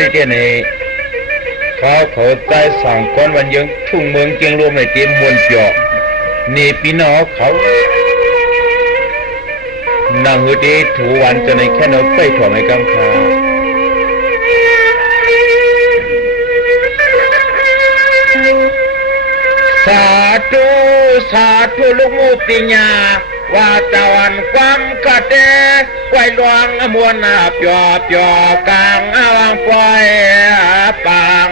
ที่เที่ยในเขาใจสั่งก้อนวันยังทุ่งเมืองเกียงรวมในเตรียมมวลเจาะนี่ปีนอเขานางหือดีถูวันจะในแค่นกไปถ่วงในกำคาสาธุลูกมูปิญญาว่าตะวันความกะเตไว้ลวงมวลเปียวกลางวางปล่อยปัง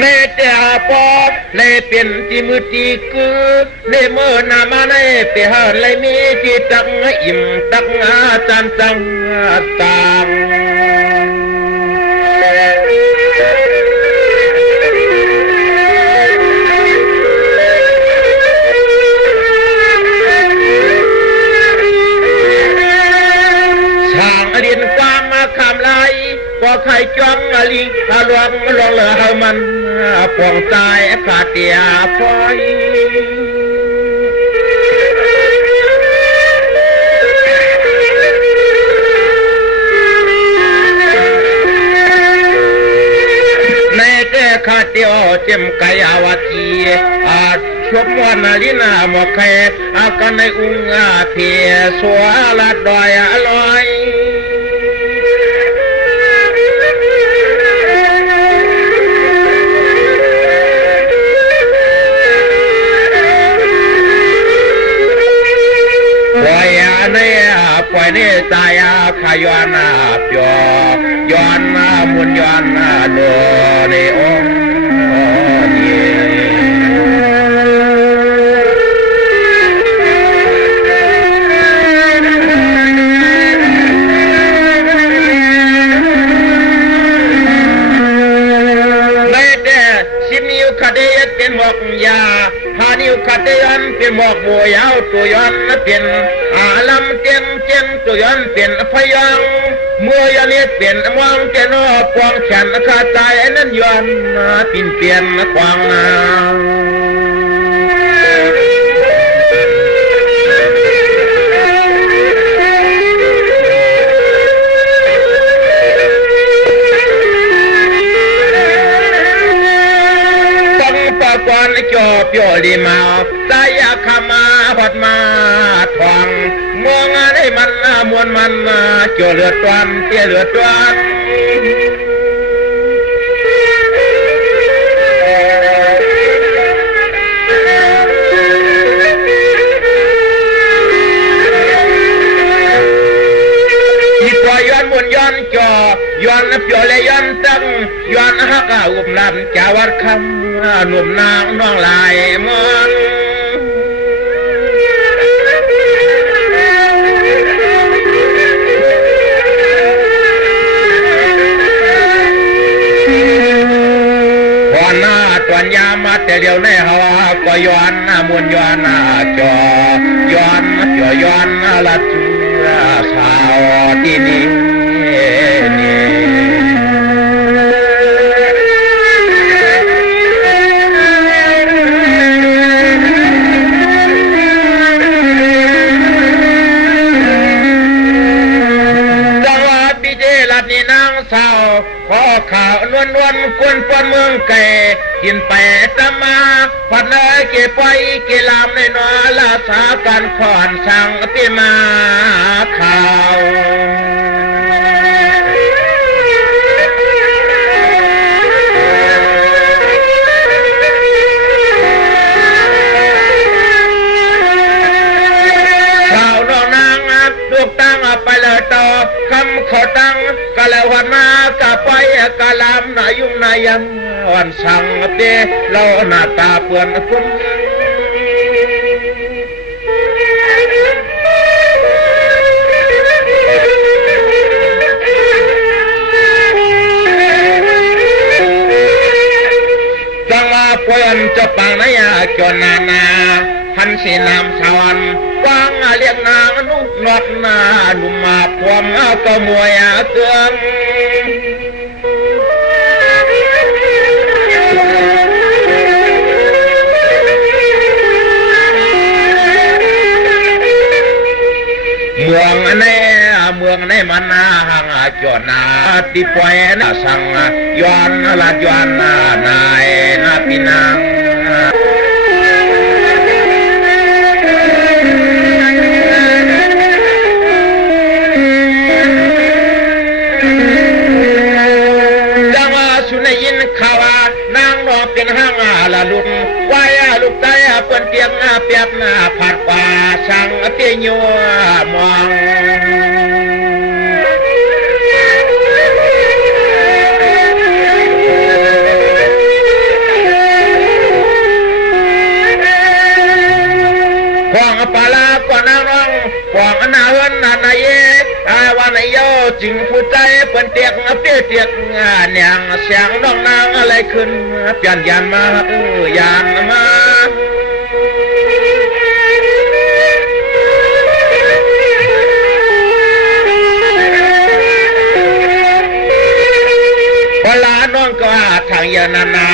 ในแต่ปอบในเป็นที่มือที่คือในเมื่อนามาในเปียนเลยมีที่ตักอิ่มตักจานตังตังช่างอดินความมาคำไรก็ใครจ้องอลิงลวงเหลือมันปวงใจขาดเดียพอยในแต่ขาดเดียวเจ็มกายาวตีชวบวันลินาหมกแค่กันในอุ้งเพียสวลัดดอยอร่อยปล่อยนี่ตายขายอนเปียวย้อนมุนย้อนโดในองค์นี้ไม่แต่สิบนิ้วขัดเย็ดเป็นหมอกยา5 นิ้วขัดยันเป็นหมอกบัวยาวตัวยันเป็นลำเตียนตัวยันเป็นพยังเมื่อยันเลียเปลี่ยนมองเจนอปวงฉันขาดใจนั้นยันปิ่นเปลี่ยนกวางนากวนจอเปียวลีมาตายาขมาหัดมาทองมองอะไรมันมวนมันเกี่ยวเลือดตวนเตี้ยเลือดตวนย้อนมวนย้อนจอย้อนเปียวเลยย้อนตั้งย้อนฮักอุบลำจาวัดคำหนุ่มนางน้องลายมอนพอหน้าตวนยามาแต่เดียวในหาวก็ย้อนมวนย้อนจอย้อนเปียวย้อนละจูสาวที่นี่ นวลกวนปนเมืองไก่กินไปตะมาพัดเลยเก็บไปเกลามในนอลาสาการขอนช่างปีมาข่าวตั้งไปเลยต่อคำขอตั้งกะแล้ววันมากะไปกะลามนายุ่งนายันวันสั่งเตะเราหน้าตาเปื่อนคุณจังว่าเปื่อนจะปังนายจนนาพันสีน้ำสวรรค์กว้างเรียกนางนุกนอดนาหนุ่มมาพวมก็มวยเตือนเมืองในมันนาห่างจอนาติปอยนาสังย้อนลาดย้อนนายนาพินางเป็นห้างละลุกวายลูกใจเปิ้นเตียงเปียกผัดป่าช่างเตียยัวมองควงปลาก่อนนางร้องควงนาเอินนายวันนายโยจึงผู้ใจเปิ้นเตียกเปียเตียกเนียงเสียงน้องนางอะไรขึ้นเปลี่ยนยานมายานมาเวลาน้องก็ทางยานานา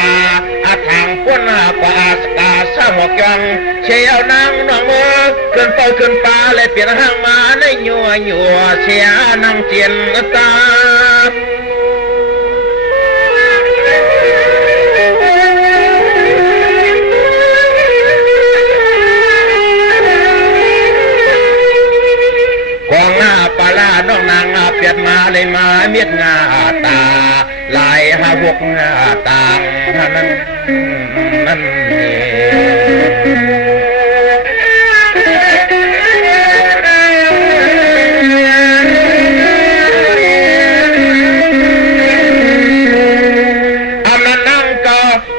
ทางพ้นกว่าสกาสมกยังเชียวนางน้องมือขึ้นเป้าขึ้นป่าเลยเปลี่ยนห้างมาในยัวเชียนางเจียนตาปลาน้องนางเปียดมาเลยมาเมียดงาตาลายหกต่างนั่น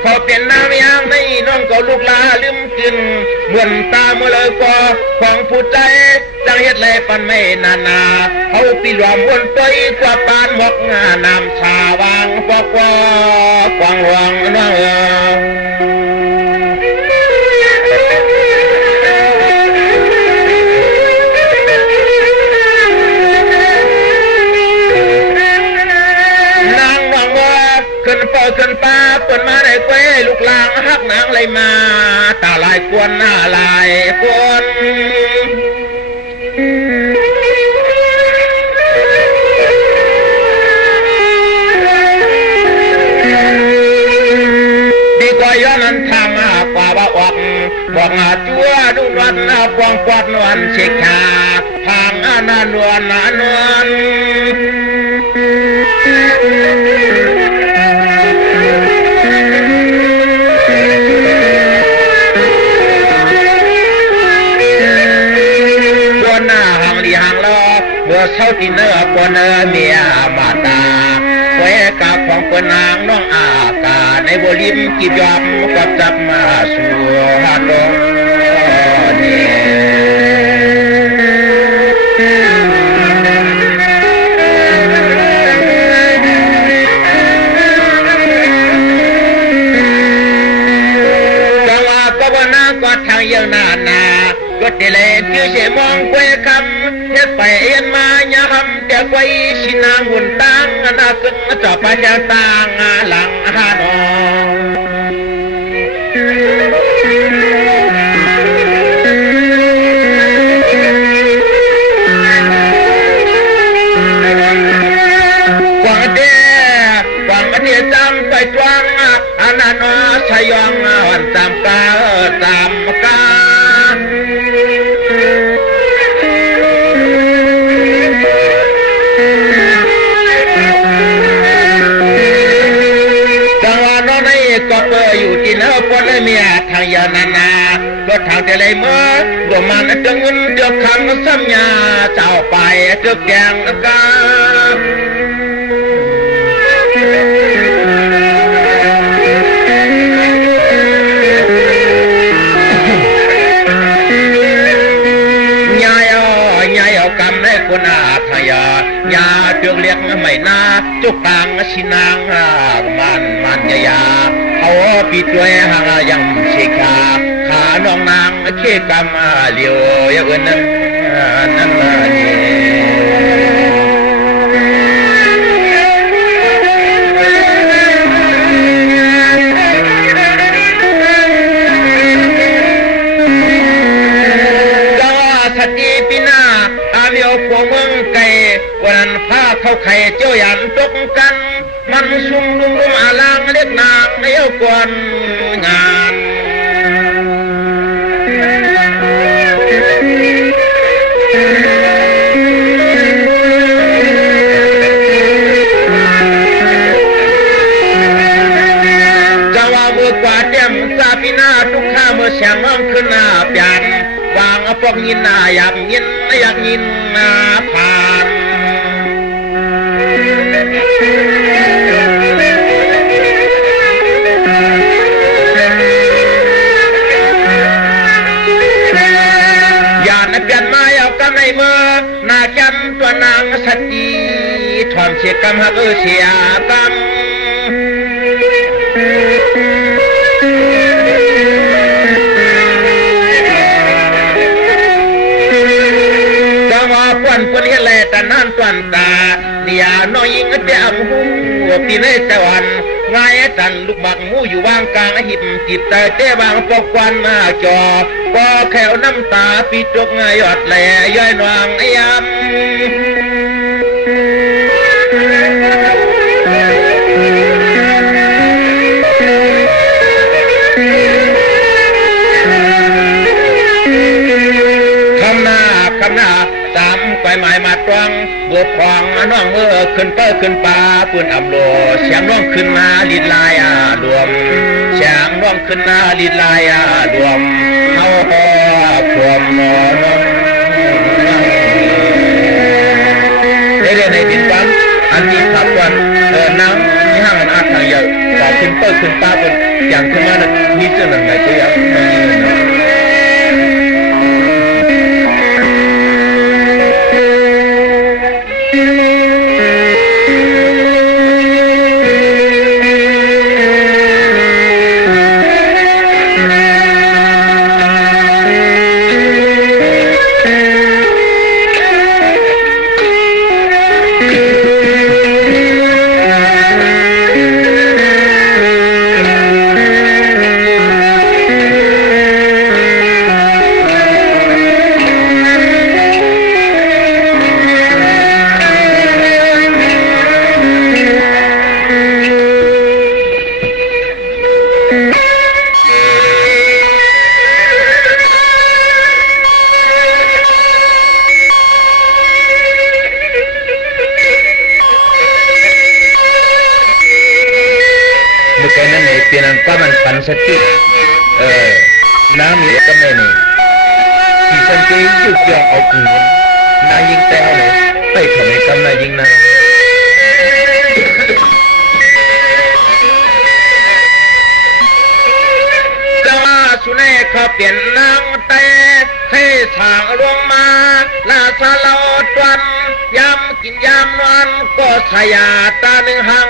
เขาเป็นน้ำยางในน้องก็ลูกลาลืมกินเหมือนตาเมื่อเลยกว่าของผู้ใจจังเฮ็ดเลยปันไม่นาเขาปีรวมบนตัวกว่าปานหมกน้ำชาวางกว่ากวางหลวงน้องขึ้นป่าเปิดมาได้เว้ลูกลางฮักนางเลยมาตาลายกวนหน้าลายกวนดีกว่าย้อนนั้นทำกว่าว่าออกบอกจัวดุรันปองปอดนวลเช็คขาทางนานวลเมื่อเช้าที่เนื้อปนเมียมาตาแหวกาของปนางน้องอากาในบริมกิบยอมก็จับมาสู่หาดงจังหวะก็ว่านาก็ทางยังนาก็เตเลคือเสมองควยคำเฮ็ดไปเอ็นมาญาคำแต่ควยชินาหุ่นตังนาคึงจะปัญญาตังหลังหาดองกวางเดียจำ ยองวันตามกาตามกาจังหวะน้องในก็เปิดอยู่ที่เนื้อปนเลยเมียทางยานานาก็ทางแต่เลยเมื่อรวมมันจะเงินจะขังสัญญาเจ้าไปจะแกงกาคนอาทยายาเจืองเลี้ยงไม่นาจุกตางชินางมันยาเอาปีตัวหางยังเชกาขาน้องนางเคกรรมเลียวอย่างอื่นนั่นนี่สติปีนาอาเมียวพวงเมืองไก่วันพาเข้าไข่เจ้ายันตกกันมันซุ่มลุ่มอาลางเล็กนางเลี้ยวก่อนงานจะว่าเมื่อกว่าเต็มซาปีนาทุกข้าเมื่อเสียงน้องขึ้นหน้าเปลี่ยนวางพวกยินอยากยินผ่านอย่าเปลี่ยนมาเอากำในมือนาจันตัวนางสติถอนเสียกำหักเสียกำคนเฮเลตนั่นตวนตาเดียน้อยยิงเดียมหูปีในตะวันไงตันลูกบักมูอยู่วางกลางหิบจิตแต่เต้บางปกควันมาจอก็แขวน้ำตาปีจกยอดแหล่ย้อยนวงยำคำหน้าตามไปหมายมาตวงบวกควางน้องขึ้นขึ้นป่าปืนอับโลเสียงร้องขึ้นมาลิดลายรวมเสียงร้องขึ้นมาลิดลายรวมเอาความนอนเรื่องในดินฟังอันนี้ขับวันน้ำที่ห้างอาทางเยอะต่อขึ้นขึ้นป่าปืนอย่างขึ้นมานั้นมีเสื้อหนังไหนตัวอย่างไม่มีนะสติน้ำมีก็ไม่นี่ที่สังเกตยุกยองเอาปืนนายยิงแต้วเลยไปทำให้กำนายยิงนาจะมาสุนัยเขาเปลี่ยนนางแต่ให้ทางลงมาลาซาลาตวันยำกินยำนอนก็สยาตาหนึ่งหัง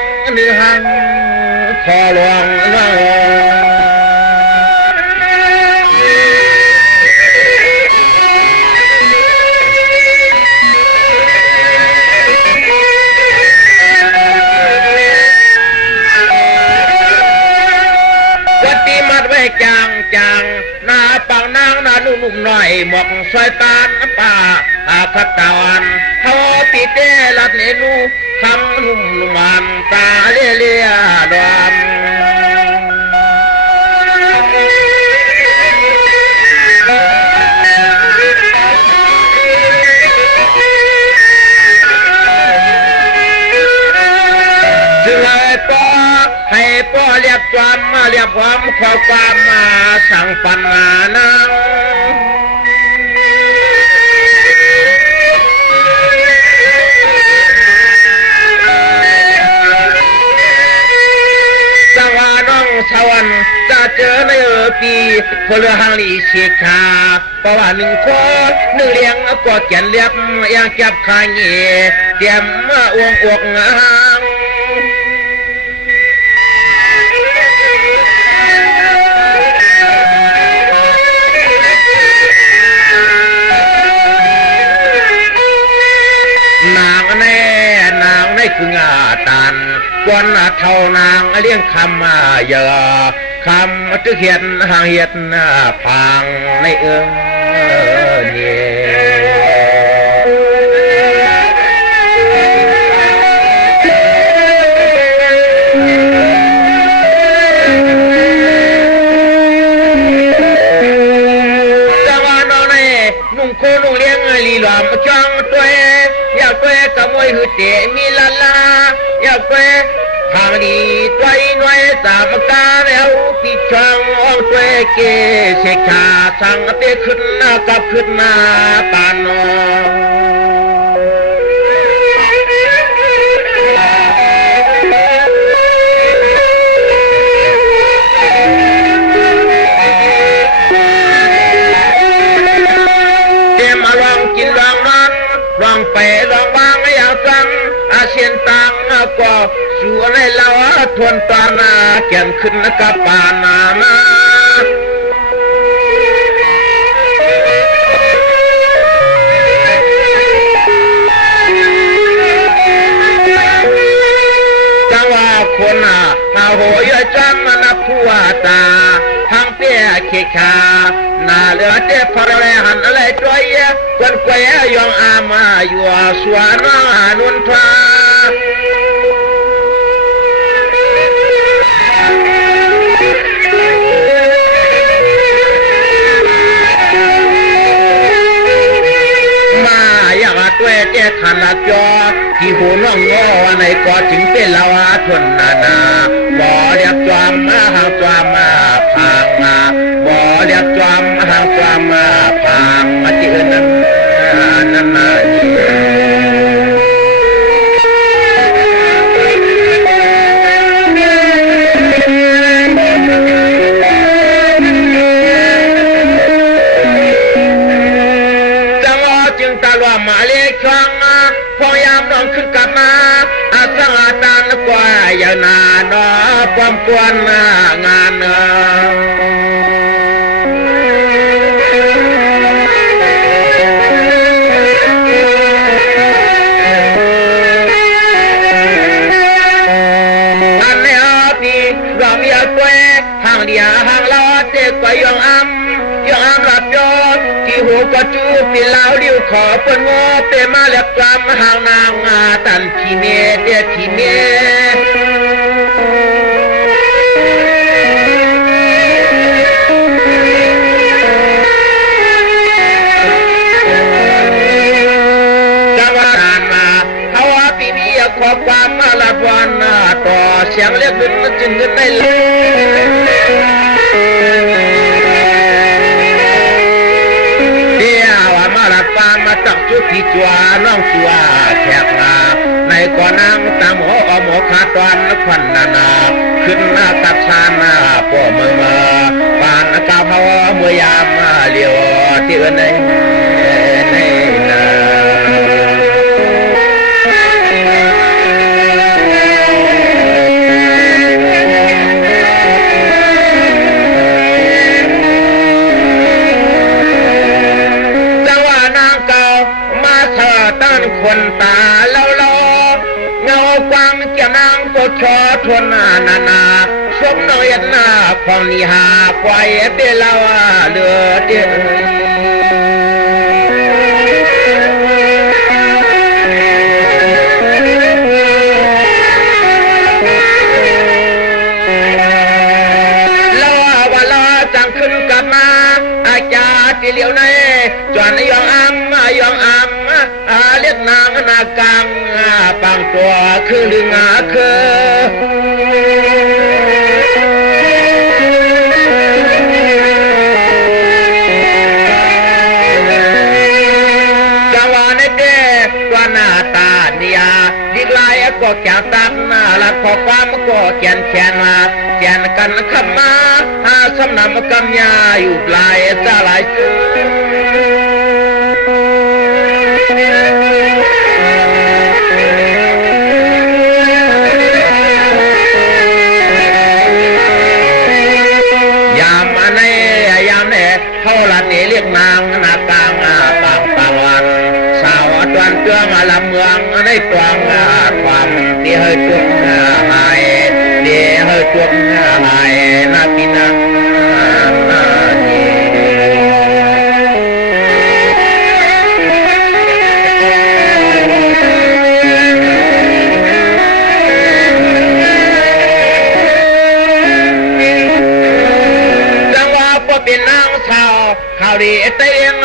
พอหลวงน้องจางหน้าปางนางหน้านุ่มหน่อยหมอกซอยตาลป่าขัดตาวันเขาปีเตลัดเนนูทำนุ่มมันตาเลี่ยดอน พร้อมข้อความมาสั่งปัญหานางสวรรค์จะเจอในปีพลหังลีเชียชาเพราะว่าหนึ่งคนหนึ่งเลี้ยงก็เขียนเรียบยังเก็บขายเงี้ยเตรียมมาอ้วงอกงางนางในคืองาตันกวนเท่านางเลี้ยงคำมาเยอะคำจะเขียนหางเหียดพังในจังหวะนอนในนุ่งโคนุ่งเลี้ยงลีหลอมจ้องตัวอยากตัวกมวยหืดเตมีลาลาอยากตัวทางดีตัวหน่วยสามการแล้วพี่ช่างออกตัวเกเสกชาสังเตขึ้นหน้ากับขึ้นมาปานนอเตรียมมาลองกินลองนอนลองไปลองวางอย่างจังอาเซียนตังก็สู่ในเราทวนตานาแก่นขึ้นกับปานามาจังว่าคนหาโหยจังมันผัวตาทางเปียเขคานาเหลือเจ็บพอแลหันอะไรตัวเย่กวนกวยยองอามาอยู่สวนนุนทวามาอย่างตัวเจ็บขันละจอที่หูน้องง้อในก่อถึงเป็นลาวาทนนาบ่เรียกจอมมาหางจอมมาพังบ่เรียกจอมหางจอมมาพังที่อื่นนั้นมาเลี้ยช่องพอยามน้องขึ้นกลับมาอาสังอาตานกว่าอย่างนานความกวนงานอันนี้พี่เรามีตัวทางเดียทางเราเจ็บกว่ายองอ้ำหลับยอดที่หูก็จูปีลาวเลี้ยวขอปนงอเปมาเล็บกำหางนางตันทีเมเดียทีเมจังหวะนานมาเขาว่าปีนี้ขอความมาละวันต่อเสียงเรียกขึ้นมันจึงขึ้นได้เลยมาตั้งจุดที่จัวน้องจัวแขกนาในก่อนางตามหมอขาตอนควันนาขึ้นกับชานาปอมือปานกาพาวมือยามเลี้ยวที่อื่นในนาคนตาเล่าเงากวางจะนางก็ชอทวนนาสมน้อยนาความนิหาควายเปล่าเลือดแล้วว่าลาจังขึ้นกับมาอาจารย์ที่เหลียวในจวนยองอ้ำเรียกนางนากังปางตัวคือลึงคือ ก็แก่ตักละขอความก็แก่นแขนมาแก่นกันขับมาสำนำกำยาอยู่ปลายจะหลายยามในยามเนี่ยเขาละนี่เรียกนางนากลางปางวันสาวตวนเตืองลำเมืองในตวงความที่ให้จุกหายที่ให้จุกหายนาปีนังเป็นนางสาวข่าวดีเตียง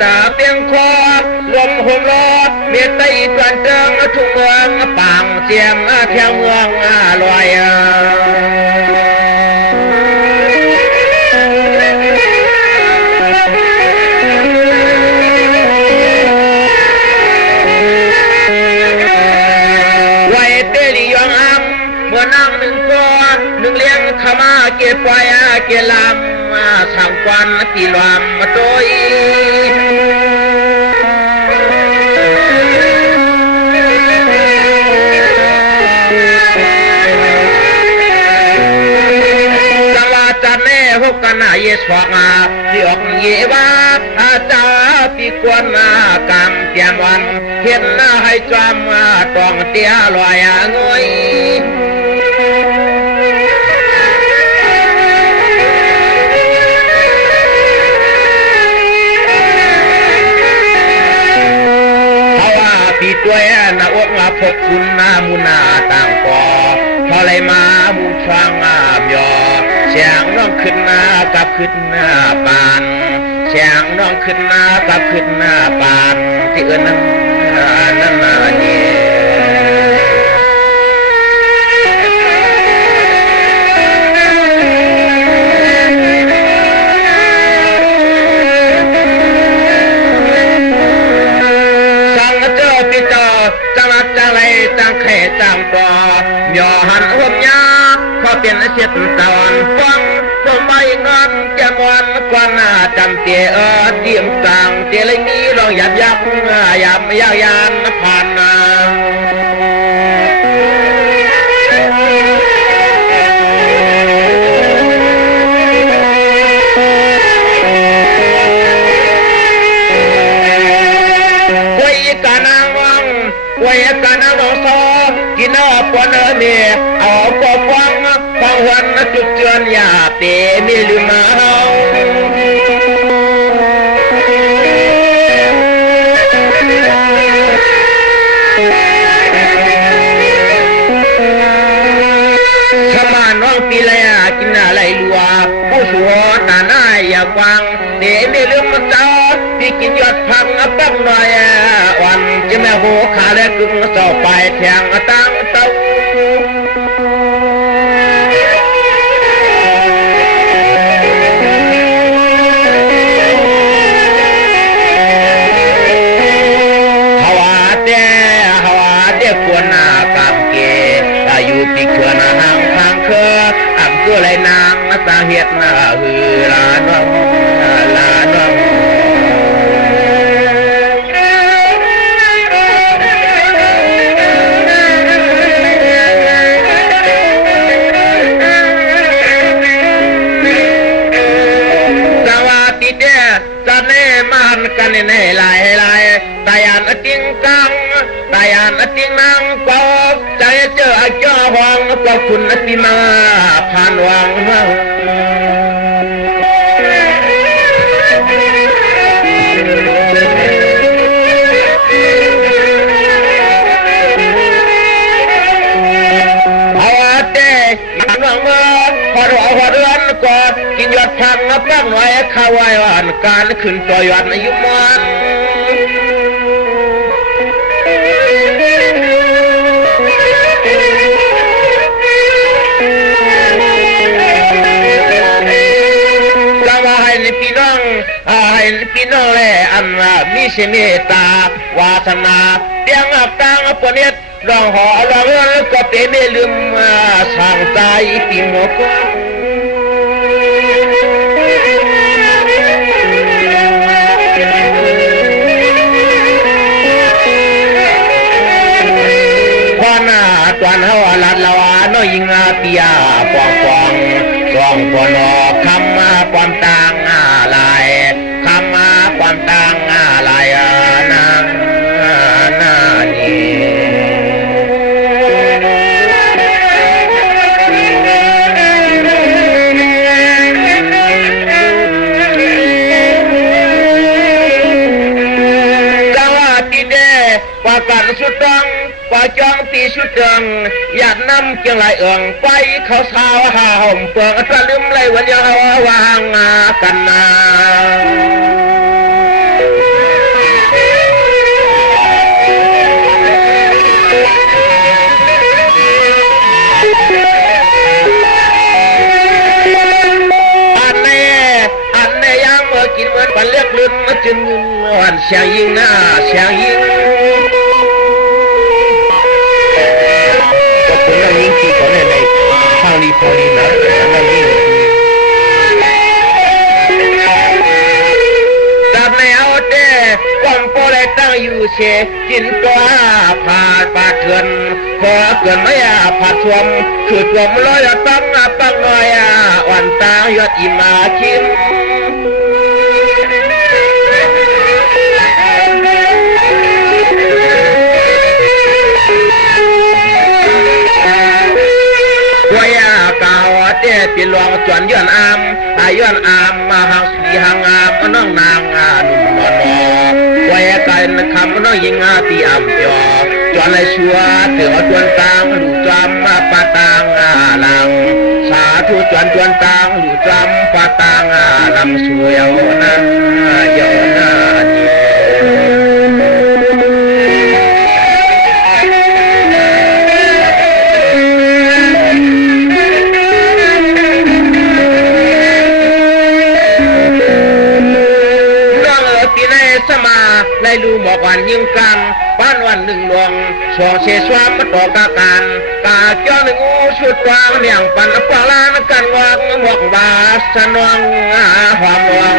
สาเตียงคอลมหุ่นรถเมียตีจวนเจิงทุ่งเมืองปางเจียมเที่ยวเมืองลอยไว้เตลียงอ้ำเมื่อนางหนึ่งตัวหนึ่งเลี้ยงขมาเกี่ยปล่อยเกี่ยลำสามควันที่ลวมมาโดยจังหวะจันเน่หกกันเยสวงที่ออกเยวาเจ้าที่กวนกำเตียมวันเห็นให้จอมต้องเตี้ยลอยเงยปีตัวน่ะอกมาพบคุณมุนาต่างกอพอเลยมามูฟังยอเสียงน้องขึ้นกับขึ้นปานเสียงน้องขึ้นกับขึ้นปานที่เอิ้นนั่นนี่จังไรจังแข่จังปอหย่อหันหัวยาพอเป็นเสียตตอนฟังตัวไม่งอนจะมวนกวนจำเตียเดียมต่างเตียเลยนี้ลองหยับยับยานผ่านไว้กันเอาซอกินเอาปนเมียเอาปอฟังฟังวันจุดเจือนยาเตมีลืมมาเฮาขมาน้องปีเลยกินอะไรลัวผู้สวนหน้าอยากฟังเตมีลืมมาเจ้าที่กินยอดพังปั้งหน่อยวันจะแม่โหขาและกึ่งเสาไปแทงตั้งเต้าฮาวาเดกวนกำเกอยู่ปีเขื่อนห่างเคออ่ำก็เลยนางสาเหตุฮือลาน้องกันในลายตายานติ้งกังตายานติ้งนางกอบใจเจอเจ้าหวังกับคุณติมาผ่านวังพอเราหัวเรือนกอดกินยอดพังพังไว้ข้าวไว้วันการขึ้นตัวยอดอายุมันจะว่าให้พี่น้องแลอันมีเสเมตตาวาสนาเตียงตังปนิด ร้องหอร้องแล้วก็เป็นไม่ลืมสร้างใจปีหมกควันตอนเฮาลัดละวาน้อยยิงปียปองปองสองปอนอคำปอมตางลายคำปอมตางลายนานี่ว่ากันสุดดังว่าจองตีสุดดังอยากนำเกียงไหลเอิงไปเขาสาวหาห่มเปิงตะลืมไหลวันยังวางกันนาอันในยามเมื่อกินเหมือนปันเลือกลืมจึงวันเสียงยิงหน้าเสียงยิงนั่งยิงที่เขาในทางนี้พอดีนะนั่งยิงจับในเอาเต้ก่อนพอได้ตั้งอยู่เสียจินตัวผ่าปาเถื่อนพอเกินไม่ผ่าชวมคือชวมลอยตั้งปังน้อยอ่อนตายอดอิมาชิมเต้ปีหลวงจวนย้อนอามย้อนอามมาหางสีหางอามน้องนางนุ่มนอนไว้กันคำน้องยิงตีอามจอจวนเลยชัวเถื่อจวนตางหลู่จำปะตางลังสาธุจวนตางหลู่จำปะตางลังสวยเอานะเยานะในรูหมอกวันยิงกังบ้านวันหนึ่งดวงสองเสสวามมาต่อกาการกาเจ้าหนึ่งอูชุดวางเนียงปันปลานกันวางหมอกบาสนองความวาง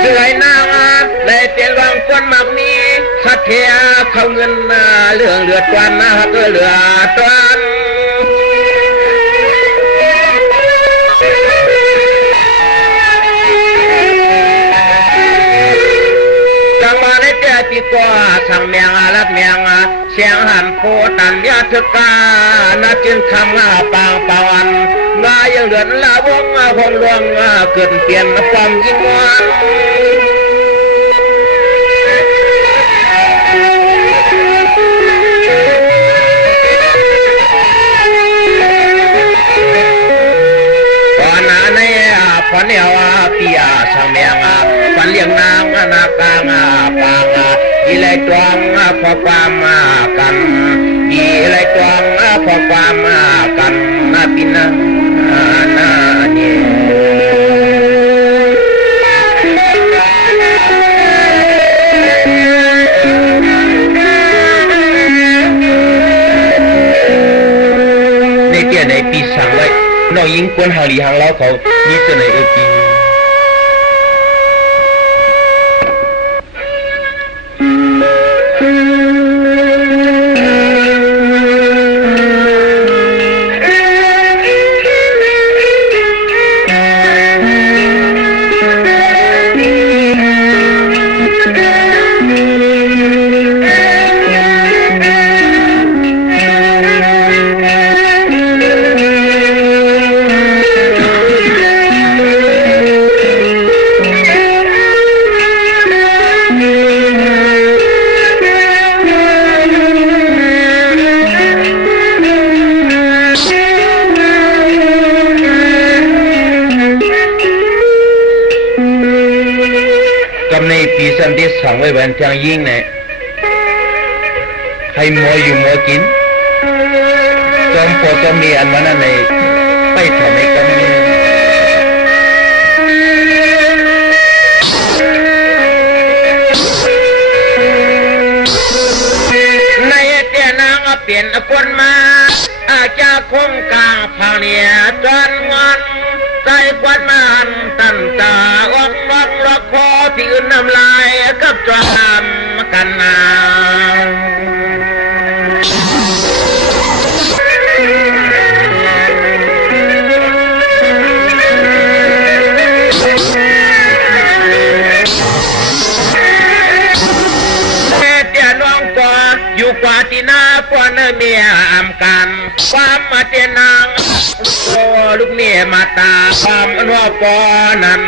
เสื่อยนางได้เตียนวางคนมากมีสัตย์เทียเขาเงินเรื่องเลือดวันก็เลือดวันจังมาในเจ้าปีกว่าสั่งเมียงลัดเมียงเสียงหันโพตันยาทึกกานาจึงคำปางปาวันงายังเดือนละวงคงลวงเกิดเปลี่ยนความยิ่งวันพอเนี่ยว่าปีอาสังเมียงฝันเลี้ยงนางนากางปางอีไลตวงพอความกันอีไลตวงพอความกันนาปินานาเนี่ยในเกี่ยในปีสังไว้น้องยิงกวนหางหลีหางเล้าเขามีเสน่ห์ปีสั่งไว้แหวนเทียงยิ่งเนี่ยให้มัวอยู่มัวกินจอมโปจอมมีอันวันนั้นในไป ทำให้กันในเตียนางเปลี่ยนคนมาอาจจะคงกลางพาเนียจนวันใจควันมันตั้งตาอกล็อกล็อกคอที่อื่นน้ำลายกับจอมกันนาอยู่กว่าที่นาปอนเมียอำกันความมาเจนางโอ้ลูกเมียมาตาความนัวปอนั้น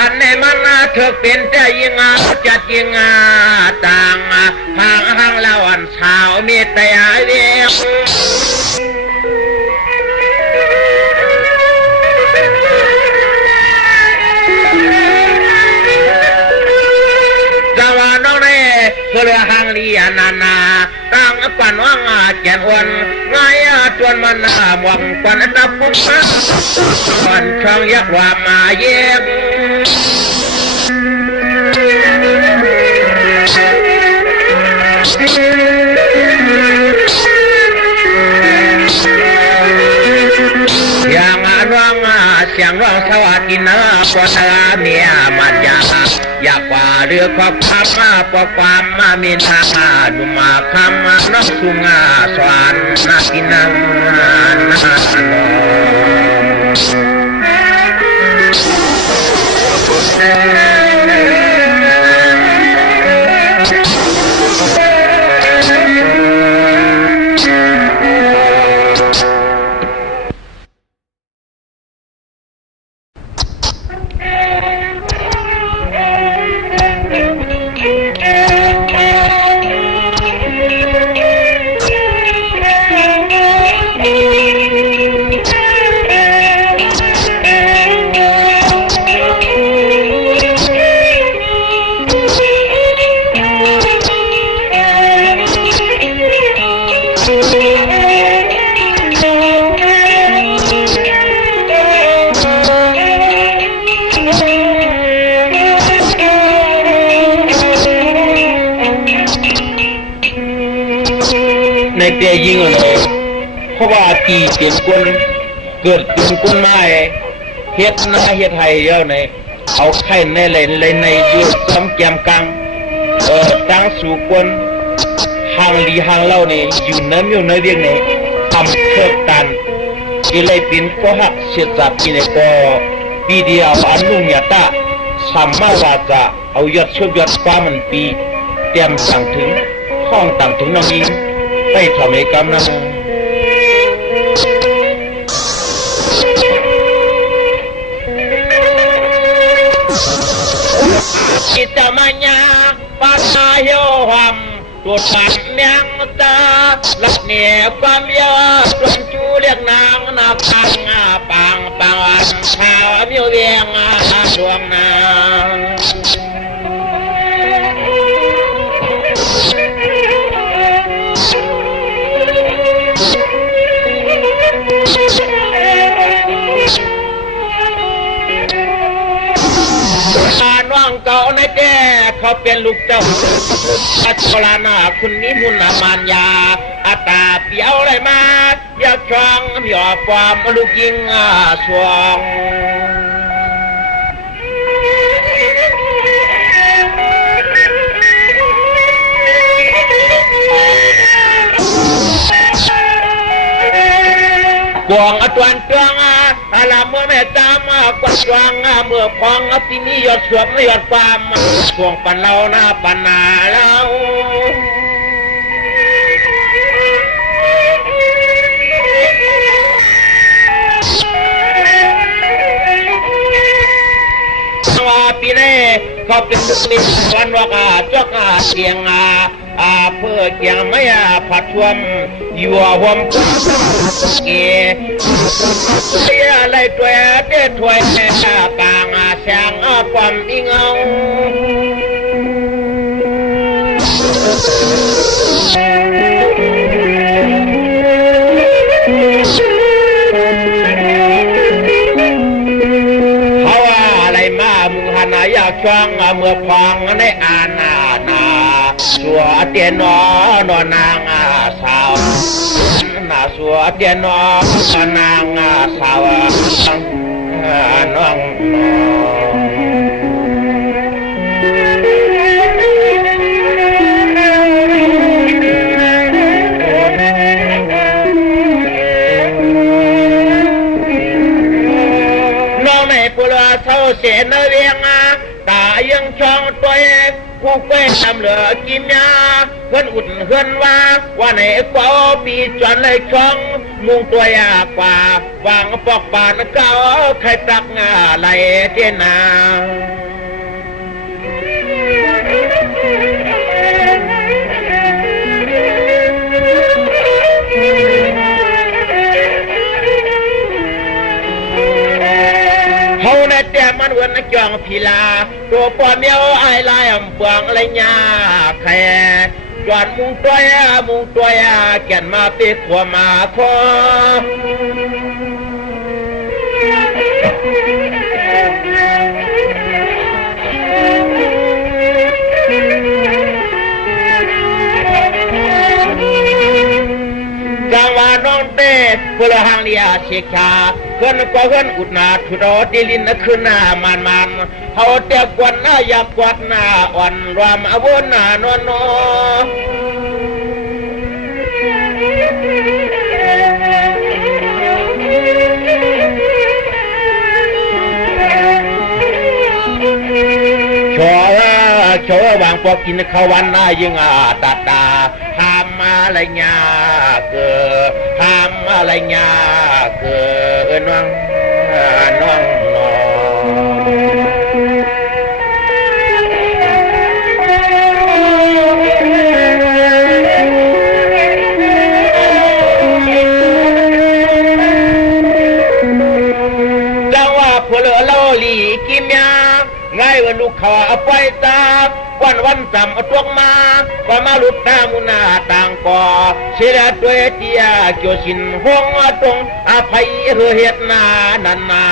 อันนี้มันเธอเป็นแต่ยิงจัดยิงต่างห่างเราอันสาวมีแต่เวียงเพื่อหังลีนานาตั้งปันว่างแก่นวันไงจวนมันหวังปันตับปุ๊บปันช่างยักว่ามาเย็บอย่างร้องเสียงร้องสวัสดีนะปอตาเมียมันยาอยากว่าเรือขอบคำมาปอกความมามีทางมาดูมาคำมาน้องสุงาสวรรค์นากินังนาในเตียยิงเลยเพราะว่าตีเปลี่ยนคนเกิดเป็นคนไม้เฮ็ดหน้าเฮ็ดไทยเยอะในเอาไข่ในเลยในยืดซ้ำแกมกังตั้งสู่คนห่างดีห่างเล่าเนี่ยอยู่น้ำอยู่ในเวียงเนี่ยทำเพิกตันกิเลยเป็นก็หักเสียจับกินก็ปีเดียวอันนุ่งยาตาสามมาว่าจะเอายอดชุบยอดฟ้ามันปีเตรียมสั่งถึงห้องต่างถึงน้ำมีให้ทำให้กำนันจิตมัญญาปัญญาโยหัมตัวฉันเมียงตาลักเนียความเยอะจนจูเรียกนางนาคังปังชาวมิวเวียงดวงนางน้องเก่าในแก่เขาเป็นลูกเจ้าอัจฉริยะคุณนิมุนมานยาอาตาเปียวเลยมาอยากช่องมีออกความลูกยิงสวงกวงอตวนเตืองอาลาเมื่อแม่ตามกวงเมื่อพองที่นี่ยอดสวมยอดความช่วงปันเราหน้าปันนาเราว่าปีนี้เขาเป็นลูกนิสวันว่ากจอกเสียงเพื่อยังไม่ผัดชวมอยู่หัวมเก อะไรตัวเด็ดถวยปางแสงความอิงเอาอยากช่างเมื่อฟังในอาณาสัวเตียนอนอนางสาวนาสัวเตียนอนางสาวน้องน้องในปุระเศร้าเสียนเรียงตายังช่องตัวเองผู้เว้นทำเหลือกิมยาเพื่อนอุ่นเพื่อนว่าในกว่าปีจวนเลยช่องมุงตัวยากกว่าวางปอกบานเก่าใครตักงาไหลเจนาแต่มันวันจองพิลาตัวปอมเมียวไอ้ลายอำเบืองอะไรยาแค่จวนมุงตัวแก่นมาปีขวามาคอจังหวะน้องเต้พลหังเลียชิกาเพื่อนก็เพื่อนอุดนาทุรดิลินขึ้นหน้ามันเขาเตียกวนหน้าอยากกวดหน้าอ่อนรวมอวุธหน้านวลนโชว์วางพวกกินข้าววันหน้ายิงตาทำอะไรเงี้ยเกิดทำอะไรเงี้ยเกิดน้องจังว่าพลเล่าหลีกิมยาไงว่าลูกเขาเอาไปตาวันจำเอาตัวมาว่ามาลุดตามุนาต่างก่อเสียตัวเจียเกี่ยวสินห้องตรงอภัยเหือเหตุนานันนา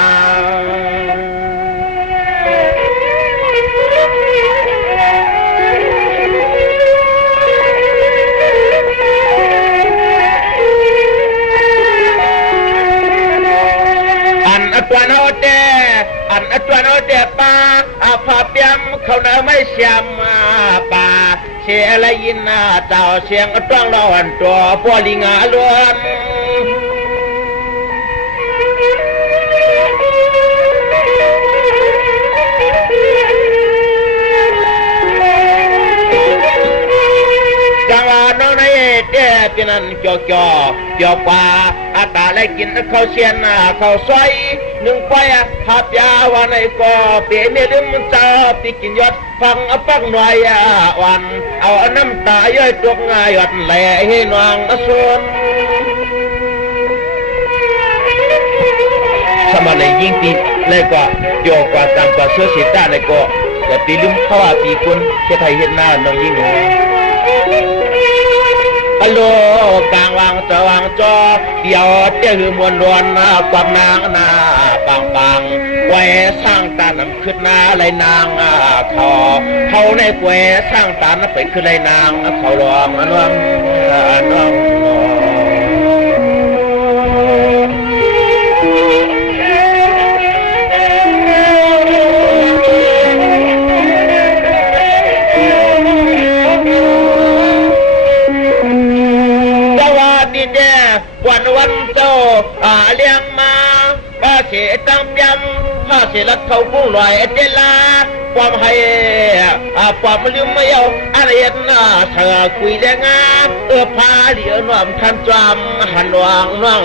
ตัวน้อยแต่ตัวน้อยแต่ป่าผาเปียมเขาเนื้อไม่เสียมป่าเสียอะไรยินเจ้าเสียงต้องร้อนตัวพอลิงล้วนจังหวะน้องในเด็กเป็นนั่นเกี่ยวป่าตาเลยกินเขาเชียนเขาซอยหนึ่งไปหับยาวันไหนก็เปลี่ยนเนื้อดึงมันจะปีกินยอดฟังปักหน่อยวันเอาน้ำตาย่อยตกง่ายหยดแหล่ให้นางสนสมัยยิ่งตีเลยก็โยกว่าตามกว่าเสื้อสีตาเลยก็แต่ปีลุ่มเขาว่าปีคนเชื่อไทยเห็นหน้าน้องยิ่งฮัลโหลกลางวางจะวางจอเดี๋ยวเจ้าหือมวลรวนความนางปังแหวสร้างตาหนำขึ้นหน้าไรนางเขาในแหวสร้างตาหนำไปขึ้นไรนางเขาลองน้องวันเจ้าเลี้ยงมาก็เสียตั้งยำถ้าเสียรัดเขากุ้งลอยเจลาความให้ความลืมไม่เอาอะไรน่ะเธอคุยได้งามพาเดี๋ยวน้อมทันจำหันวางน้อง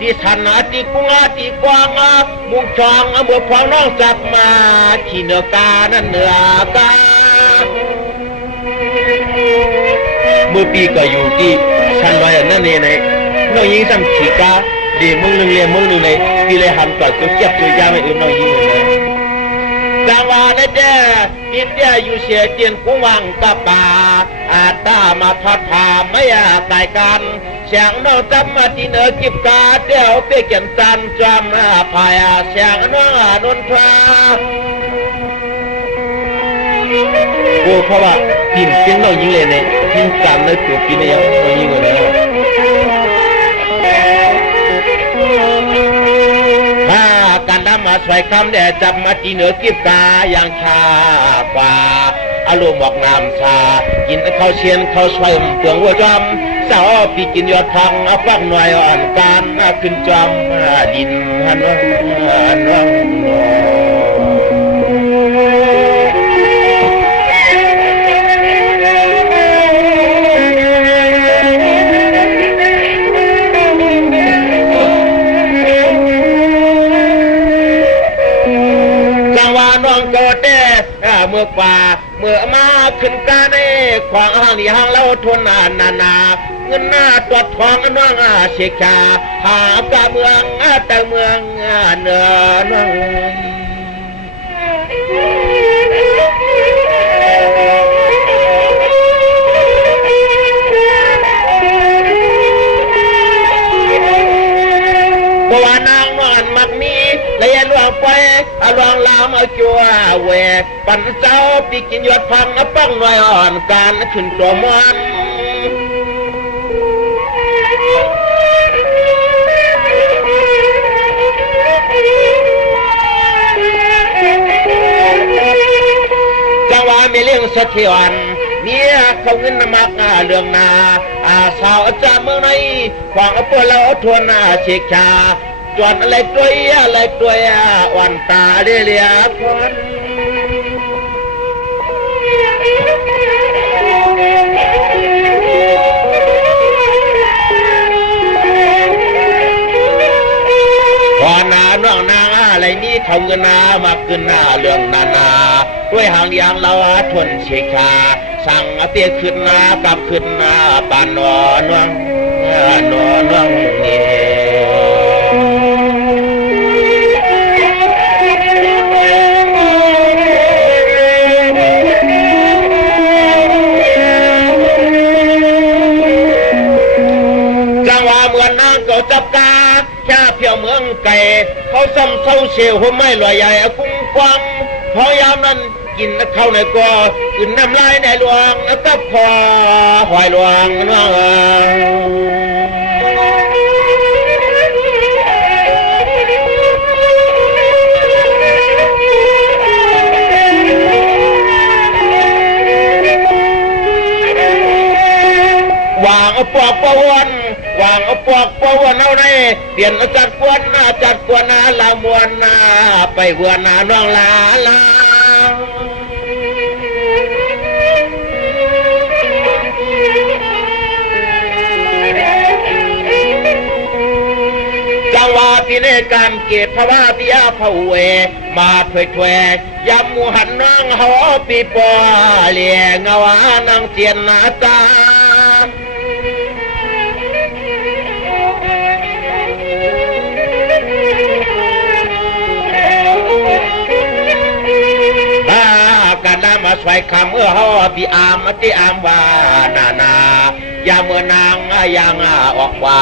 ที่สัน กุงาตีกวางมุงชองเมื่อพองน้องจับมาที่เหนือกานั่นเหนือกาเมื่อปีก็อยู่ที่ชันลอยนั่นเองในน้องยิงซ้ำขี่กาดีมึงหนึ่งเรียนมึงหนึ่งในปีเลยหันก่อนก็เก็บตัวยาไม่อื่นน้องยิงเลยกางวาได้แด่ดินแด่อยู่เสียเตียนกุ้งวังกับป่าอาตามาทอดผ่าไม่อยากตายกันเสียงน้องจำมาที่เหนือกิบกาเดี่ยวเปียกยันจันจำพายเสียงน้องนนทราโอ้เพราะว่ากินเสียงน้องยิงเลยเนี่ยกินกันเลยตัวกินเนี่ยน้องยิงเลยถ้าการนำมาสวยคำแด่จับมาที่เหนือกิบกาอย่างชากว่าอารมณ์บอกน้ำชากินข้าวเชียนข้าวช่วยเปลืองวัวจอมสาวปีกินยอดทองฟักหน่อยอ่อนการขึ้นจอมดินฮันน้องเมื่อกว่าเมื่อมาขึ้นกาในขวางห้างนี่ห้างเราทนนาเงินหน้าตัวทองน้องเสียชาหากาเมืองแต่เมืองเนื้อน้องเพราะว่านางนอนมักมีเลยลวงไปลวงลามจัวแหวกปั่นเจ้าปีกินยอดพังปังหน่อยอ่อนการขึ้นตัวมันจังหวะมีเรื่องสะเทือนเนี่ยเขาเงินนมักเรื่องนาสาวจะเมืองในขวางปวดเราทวนเชิกชาจวนอะไรตัวอ่อนตาเรียควันพอนาน้องนางอะไรนี้เขาเงินนามาขึ้นหน้าเรื่องนาด้วยหางยางเราทวนเชิกชาสั่งเตี้ยขึ้นหน้ากลับขึ้นหน้าปานนอนนี่จับกาแค่เพียวเมืองไก่เขาซ้ำเศร้าเสียวหัวไม่ลอยใหญ่กุ้งกวางพอยามนั้นกินเข้าในกอกินน้ำลายในหลวงกับพอหอยหลวงน้องวางปอกปวนวางปอกปวนเอาในเปลี่ยนจัดกวนลามวนไปหัวน้องลาจังหวะปีในการเก็บพระว่าพิยาพระเวมาเผยแถยำมูหันน้องเขาปีปอเลี้ยงเอานางเจียนนาตาการน้ำมาสวยคำฮอปีอามที่อามว่านายามเมื่อนางยังออกว่า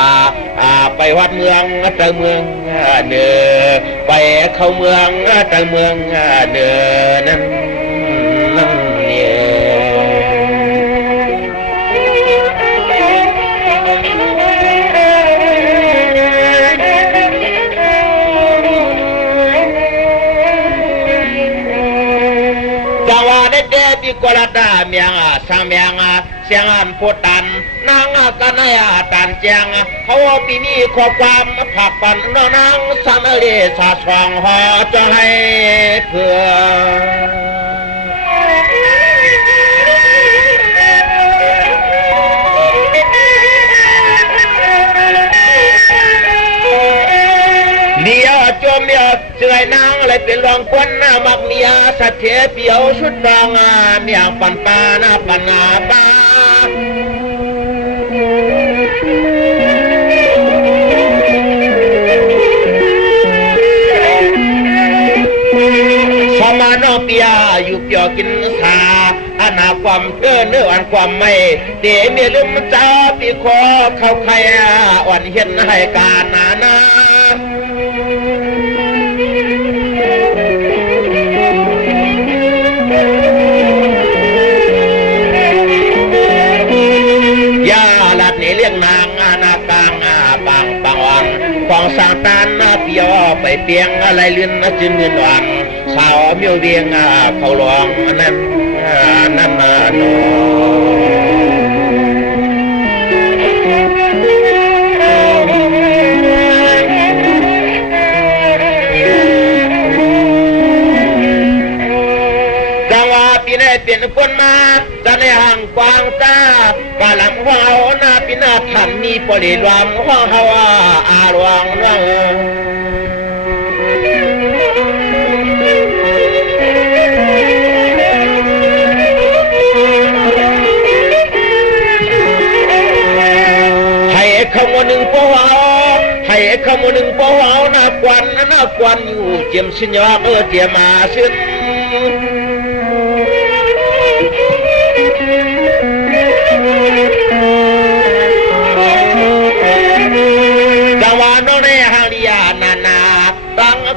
ไปวัดเมืองแต่เมืองเนือไปเข้าเมืองแต่เมืองเนือนั่นเนี่ยที่กระดาเมียงสังเมียงเสียงอันพูดตันนางกันให้ตันเจียงเขาปีนี้ขอความผักปันนางสันเลสาสว่างหอจะให้เพื่อ จ เมียจมเมียเสื่อยนางอะไรเป็นรองควนหน้ามักเมียสัตเทเปียวชุดรองเมียปันปาหน้าปันนาปาสมาโนเปียอยู่เปียวกินสาอาณาความเกินเนื้ออันความไม่เดี๋ยวมีลืมจ้าปีคอเข้าใครอ่อนเห็นให้การนาเลี้ยงนางนากางบางปังวังของสางตานเปียวไปเปียงอะไรเลื่อนจึงเงินวังสาวเมียวเวียงเขาหลวงนั่นโนจังหวะปีนี้เปลี่ยนคนมาจะในห่างกวางตากาลังว่าเอาหน้าปีนาพันมีปริรวมว่าเขาอาหลวงว่าให้ขโมยหนึ่งปวาวให้ขโมยหนึ่งปวาวน่ากวนอยู่เจียมสิญญาเจียมาสิ้น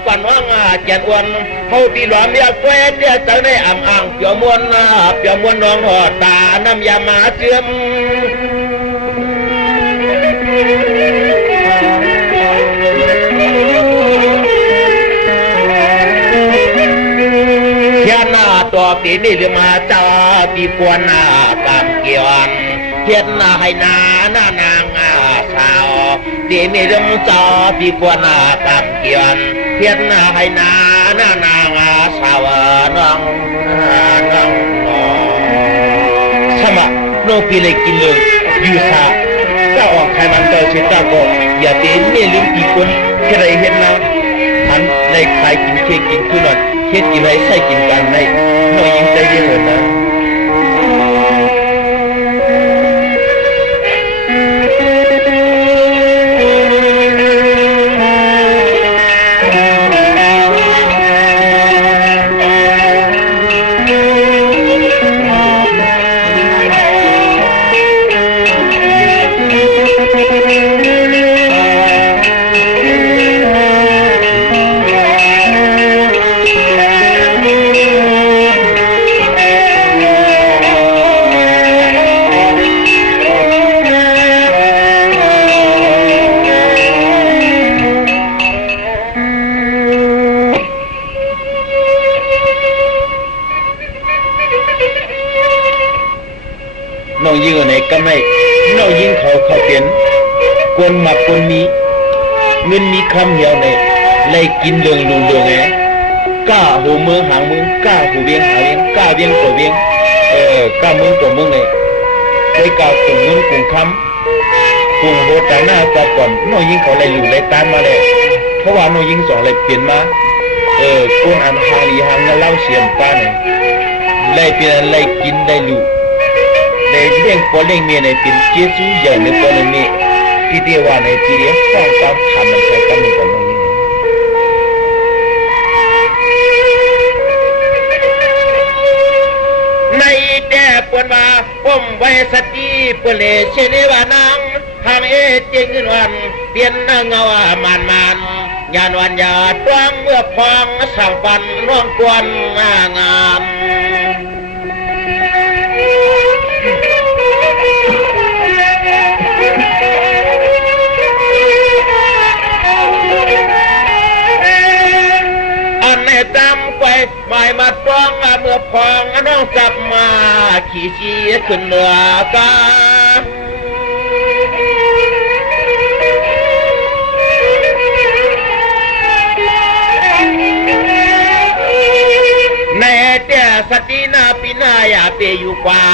ก่อนว่างแก่นอ้วนเขาตีหลอมเมียแควเตี้ยจังได้อ่างเปียวมวนน้องหอตาน้ำยามาเชื่อมเทียนหน้าตัวปีนี่หรือมาเจ้าปีกวนหน้าปามเกี่ยวเทียนหน้าให้หน้านางสาวปีนี่เรื่องเจ้าปีกวนหน้าปามเกี่ยวเทียนให้นางสาวน้องสมัครโนปีเลยกินเลยยูซาก็ออกใครมันเตอเชิดก็อย่าเต้นเนี่ยลืมปีคนแค่ไรเห็นนะทันในใครกินเค้กกินคือหน่อยเค้กกินไรใส่กินกันในหน่อยยิ่งใจเย็นนะน้องยิงอะไรก็ไม่น้องยิงเขาเปลี่ยนกวนมาคนมีเงินมีคำเหี่ยวในไล่กินเรื่องไงกล้าหูมือหางมือกล้าหูเวียงหางเวียงกล้าเวียงตัวเวียงกล้ามือตัวมือไงไอ้กล้าตุ่มเงินกุ่งคำกุ่งโบแต่หน้าก่อนน้องยิงเขาไล่หลู่ไล่ตามมาเลยเพราะว่าน้องยิงสองไล่เปลี่ยนมากวนอันหาลีหางเงินเล่าเสียนป้าเนี่ยไล่เปลี่ยนไล่กินไล่หลู่ในเรื่องปอเล่งเมียในเป็นเจ้าจูใหญ่ในปอเล่งเมียที่เดียวว่าในที่เดียวสร้างความทำมันใช้กันหนึ่งก่อนน้องนี่ในแต่ปวนมาป้มไว้สติเปเลเชนวานังทำเจงเงินวันเปลี่ยนเงามานยานวันยาตวงเมื่อพองสั่งปันน้องกวนงามจำไว้ไม่มาต้องเมื่อพองน้องจับมาขี่ชีขึ้นเหนือกาในแต่สตินาปีนาอย่าเปยอยู่กว่า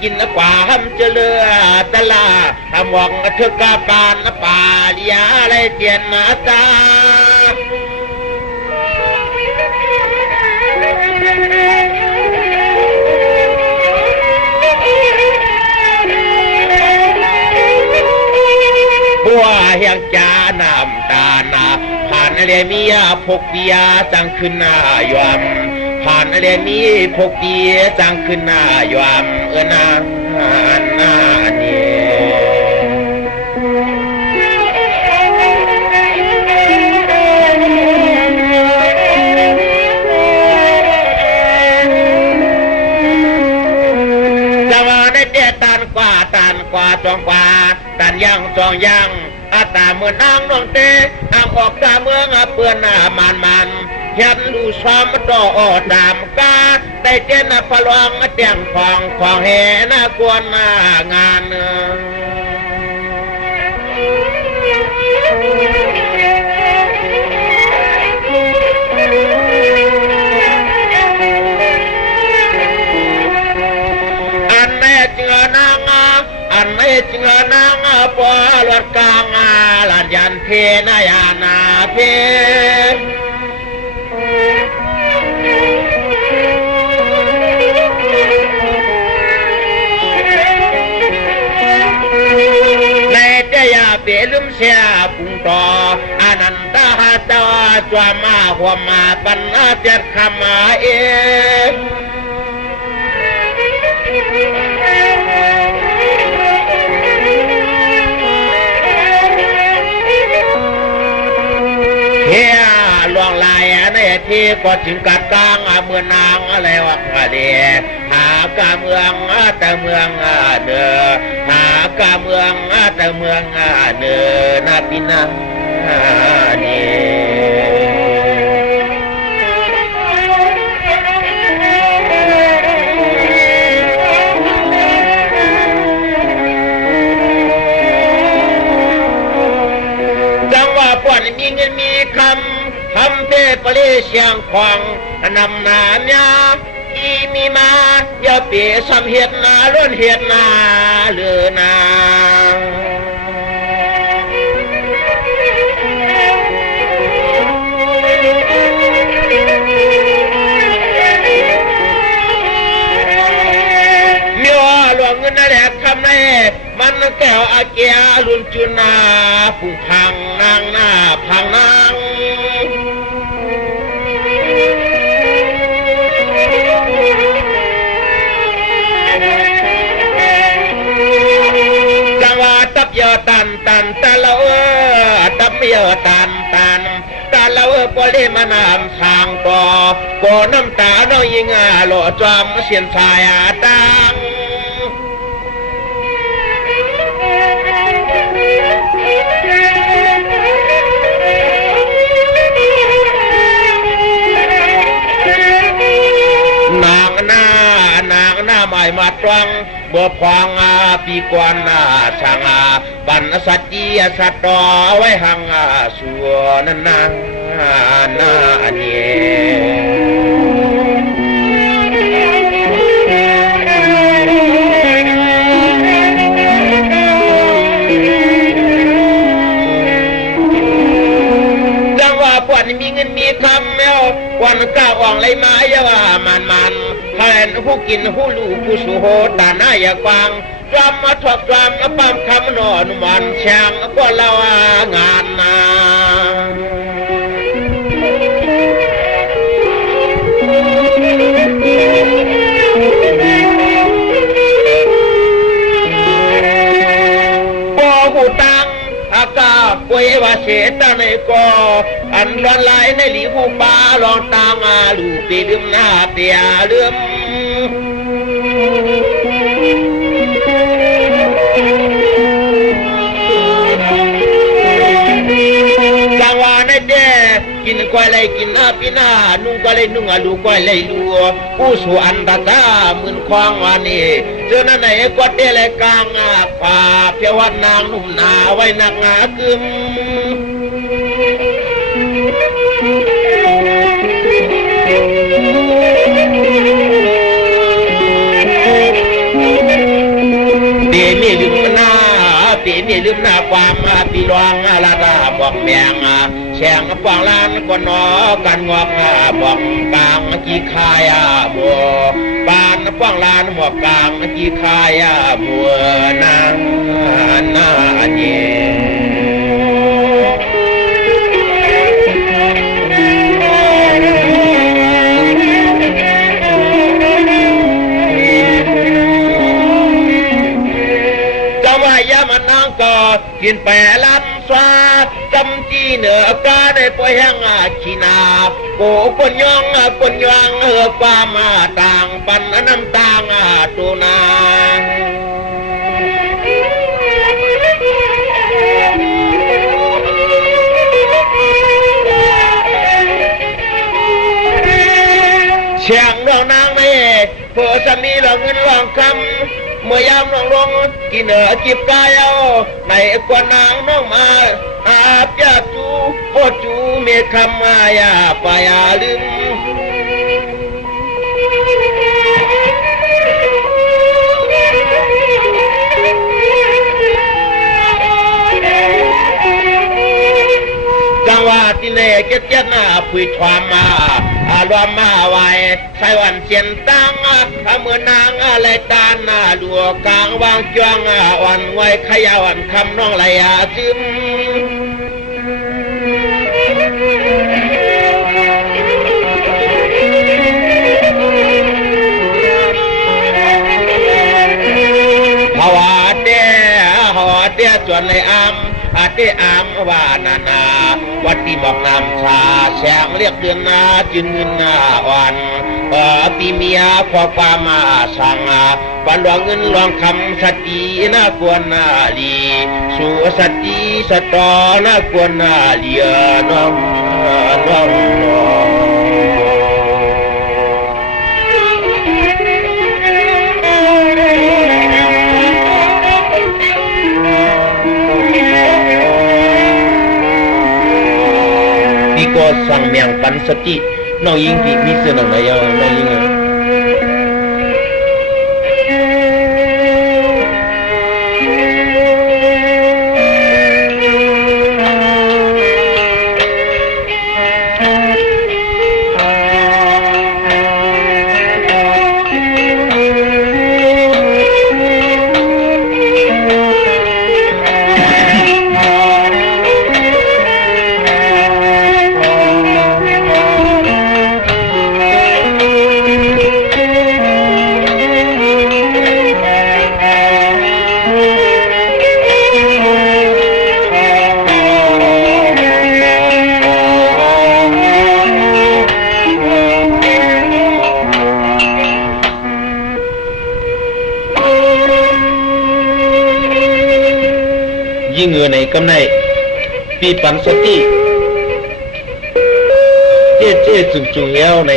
กินกว่าทำเจริญตลาทำหวังเธอกาปานป่าเลียอะไรเตียนนาตา อะไรมีพกเปียจังขึ้นหน้ายอมผ่านอะไรมีพกเปียจังขึ้นหน้ายอมนานี่จองกว่าตันยังจองยังอาตาเมื่อนางน้องเตอ่างออกตาเมืองเปื้อนหน้ามันเห็นลูซ้อมต่อตามกาได้เจนพลองเตียงของแห่นากวนงานอันแม่เจือนางอันไม่จริงนางปอลวดกางลานยันเพนายานาเพในเจียเปลืมเสียปุงต่ออนันตหาตาจวามาหัวมาปัญนาเจ็ดคำเอเฮียลวงลายในที่ก็ถึงกัดกลางเมืองนางอะไรวะเดียหากาเมืองแต่เมืองเนอหากาเมืองแต่เมืองเนอนาปินานี่มีเงินมีคำเทพเลเสียงควางนำนาเนียอีมีมาอย่าเปียสำเหตุนาล้วนเหตุนาเลือนาเมียหลวงเงินนั่นแหละทำไงมันแก้วอาเกียลุนจุนาผู้พังนางหน้าพังนางจังหวะตับเยอะตันตะเราตับเยอะตันตะเราปอลีมานำทางก่อน้ำตาน้อยยิงหล่อจอมเสียนชายตังนางหน้าใหม่มาตรังบัวพองปีกวนช่างบันสัจจีสัตต่อไว้หังสัวนั่นนาเนี่ยมีเงินมีคำแมววันก้าวอ่องเลยมาอย่าว่ามันแทนผู้กินผู้ลูกผู้สุโหตาหน้าอย่ากวางจอมมาถกจอมมาปั๊มคำนอนมันแช่งกว่าเรางานมาผู้ตังอากาป่วยว่าเสตในกออันร้อนไหลในหลีผู้ป้าลองตามลูกปีลืมหน้าเปียลืมกลางวันในเด็กกินกว่าไรกินปีหน้านุ่งกว่าไรนุ่งลูกกว่าไรลูกผู้สู่อันตะกาเหมือนควางวันนี้เจอนั่นไหนก็เตะเลยกลางป่าเพียวันนางนุ่มนาไว้นักงากึมเดี๋ยวมีลืมหน้าปีนี้ลืมหน้าความปีรองลาดาบอกแมงแช่งปองลานก็นอกันงอกบอกกลางกี่คายบัวปานปองลานหมอกกลางกี่คายบัวนางเ กินแปรลำสวาจำจีเหนือกาได้ปล่อยแห้งขี้นาโกปนยองความต่างปันน้ำต่างตูนาเชียงน้องนางในเพื่อจะมีหลอกเงินหลอกคำเมื่อยามน้องลงกินจิบกายเอาในกว่านางน้องมาอาบยาจูโอจูเมคำมายาปายาลืมจังหวะที่เน่เจ็ดหน้าผุยความมารวมมาไว้ใส่วันเชียนตั้งเมื่อนางอะไรตาหน้าดัวกลางวางจ้วงอ่อนไว้ขยาวันคำน้องไหลซึมฮาวาเดียจวนเลยอาเตอามวานานาวัดที่บอกนำชาแสงเรียกเดือนนาจึงเงินอ่อนปีเมียขอความมาสั่งปันดวงเงินลองคำสติน่าควรลีสู่สติสตอน่าควรเลียน้องก็สั่งเมียงปันสติน้องยิงที่มีเสื้อหนังไหนน้องยิงยิ่งเงือในกำในปีปันสติเจ๊จุงเย้าใน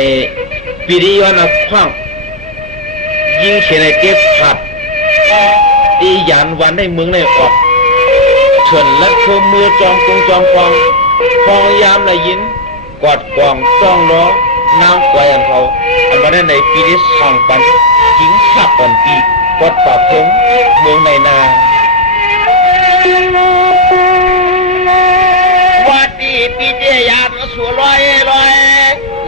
ปีนี้ย้อนคว้างยิ่งเขียนในเก็บผัดอีหยานวันในเมืองในออกเฉินและโคมมือจอมกงจอมฟองยามในยินกอดกองจ้องล้อน้ำกวายอันเขาอันวันในปีนี้สั่งปันยิ่งขับปันปีกอดปากพงเมืองในนาวัดดีปีเจียนสู่ลอย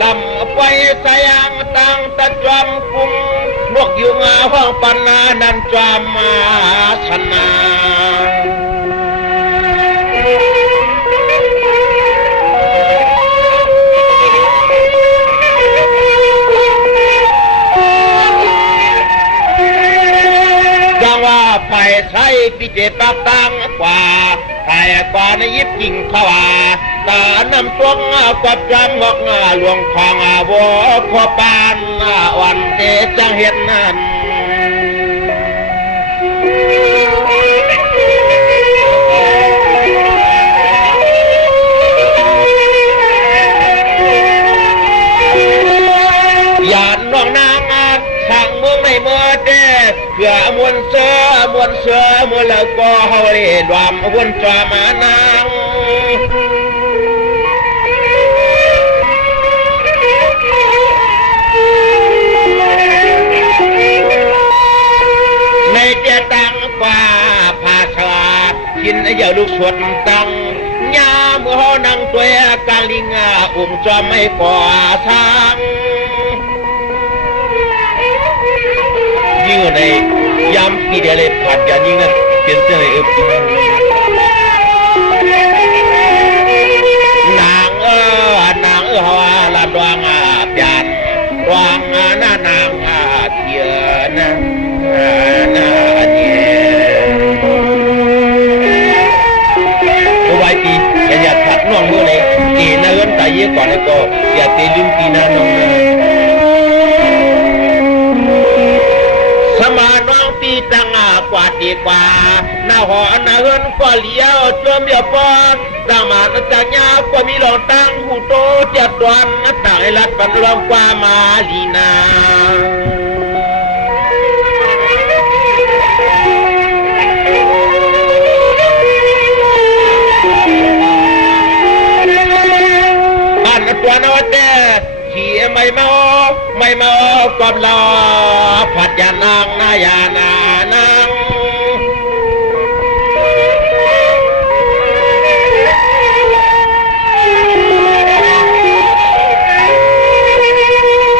ลำไปสยางตังตะจอมกุงนกอยู่งาห้องปันนานันจอมมาชนะไปใช้พิเจตตังกว่าไทยกว่าในยิบกิ่งขวาตานำตัวกวาดจำหอกหลวงคองวัวขอปานวันเตจังเห็นนั้นยานน้องนางสั่งเมืองในเมื่อเด้เพื่อมวลเสือเมื่อแล้วก็เฮาเลยดวมวนจอมานางในเจ้าตังกว่าภาชากินอย่าลูกสวดตังยาเมื่อเฮานั่งตัวกลางลิงจอมไม่ก่อทางยิ่งในย้ำปีเดียเลยผัดอย่างยิ่งนั้นเป็นเสื้อในนางฮาวาลาดวงเปียนดวงหน้านางเทียนหน้าเนี่ย อย่าเตลืมปีนาน้องสมาน้องปีตังกว่าดีกว่าหน้าหอหน้าเฮือนก็เลี้ยวจมเดียวปอตั้งมาจากยาก็มีหลองตั้งหูโตเจ็ดวันต่างให้รัดปันรองกว่ามาลีนาตัวนอแต่ขี่ไม่มากับเราผัดยานางนายานานาง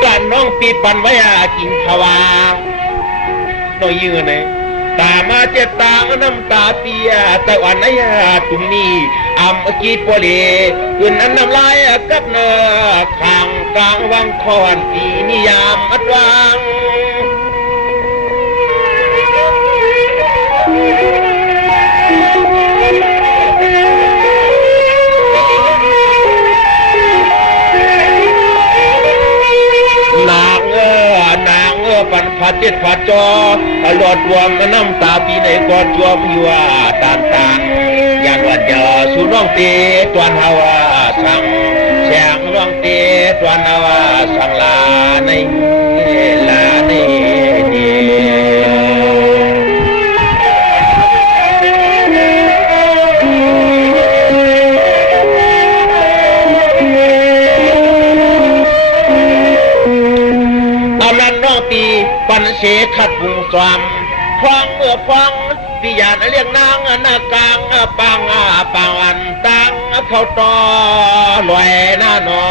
กันน้องปีปันไว้กินขวาน้องยืนไหนตามาเจ็ดตาน้ำตาเปียแต่วันไหนตุ่มนี้อัมกีโปเลขึ้นอันน้ำลายกับเนื้อข้างกลางวังคอนปีนิยามอัดวังนางปันผัดเจ็ดผัดจอหลอดรวมน้ำตาปีในกอดจวมอยู่ตามตังยันวัดเจอสุน้องเตตัวเฮาสังแสงน้องเตตัวเฮาสังลาในปันเสขัดบุงสวมฟังฟังพิยานเรียกนางนากลางปังอันตังเขาต่อลอยหน้านอ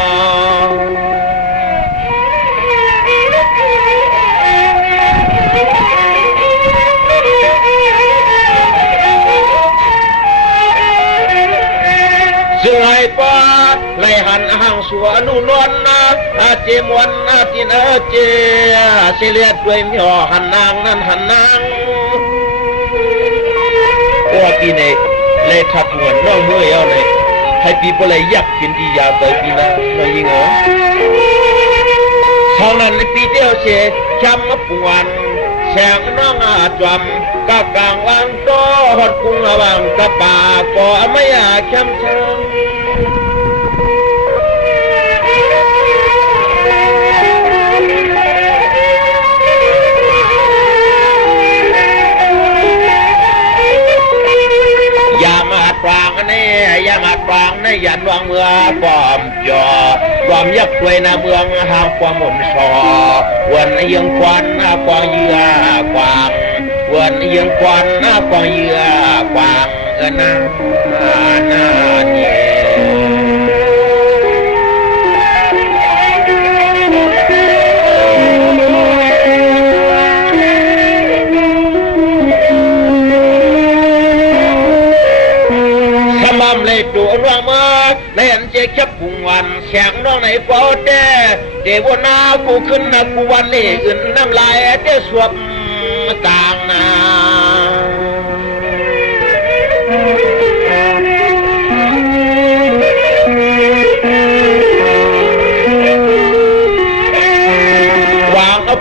สวยปอไล่หันห่างสวนนุ่นวลนะเจมวันจินเจเสลียดด้วยมีห่อหันนางนั่นหันนางโอ้ปีนี้เลยขับหัวน้องมือเอาเลยให้ปีพเลยยักเป็นที่ยาวไปปีนะน้องยิงเหรอเท่านั้นปีเดียวเสียช้ำปวนแสงน้องจวมกับกลางวางโตหดกุ้งวางกับป่าก็ไม่อยากช้ำช้ำปรางนี่ยามาปรางในยันวังเมืองปอมจอความยักษ์ด้วยนาเมืองหางความหมุนซอวันยังควันกวางเยือกวางวันยังควันกวางเยือกวางนาเนี่ยเลยตัวร่างมาเล่นเจ๊แคบปุ่งวันแข่งน้องในปอเต้เจวนากูขึ้นนะกูวันเล่อื่นน้ำลายเต้สวบต่างนา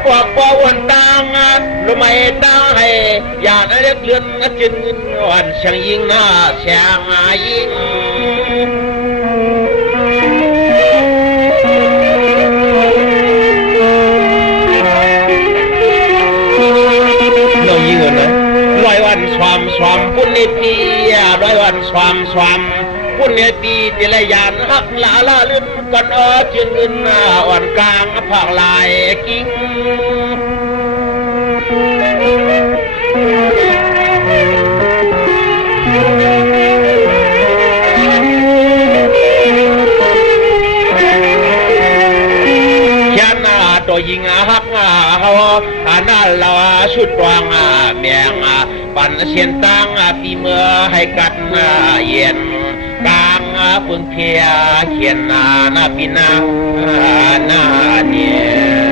ปอกปอวันดังรู้ไหมดังให้อย่าเรียกเลื่อนจึงวันเชียงยิงหน้าเชียงยิงน้องยิงนะร้อยวันสวมปุ่นในปีร้อยวันสวมปุ่นในปีจิรยานหักลาลื่นกันจึงเงินอ่อนกลางผักลายกิ้งตัวยิงฮักเขาน่าเราชุดวางเมียงปั่นเสียนตังปีเมื่อให้กัดเย็นกลางปึงเพียเขียนนาปีนาเนี่ย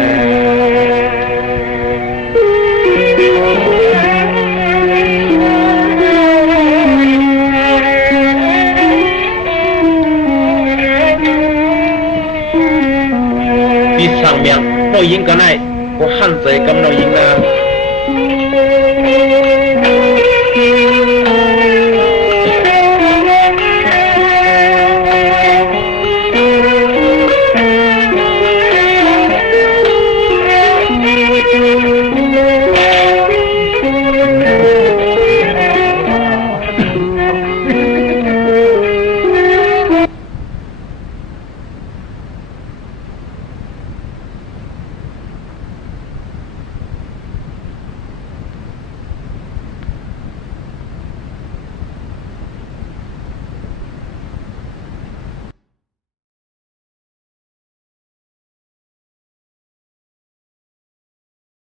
ปีสั่งเมียงน้องยิงก็ได้ก็หันใจกับน้องยิงนะ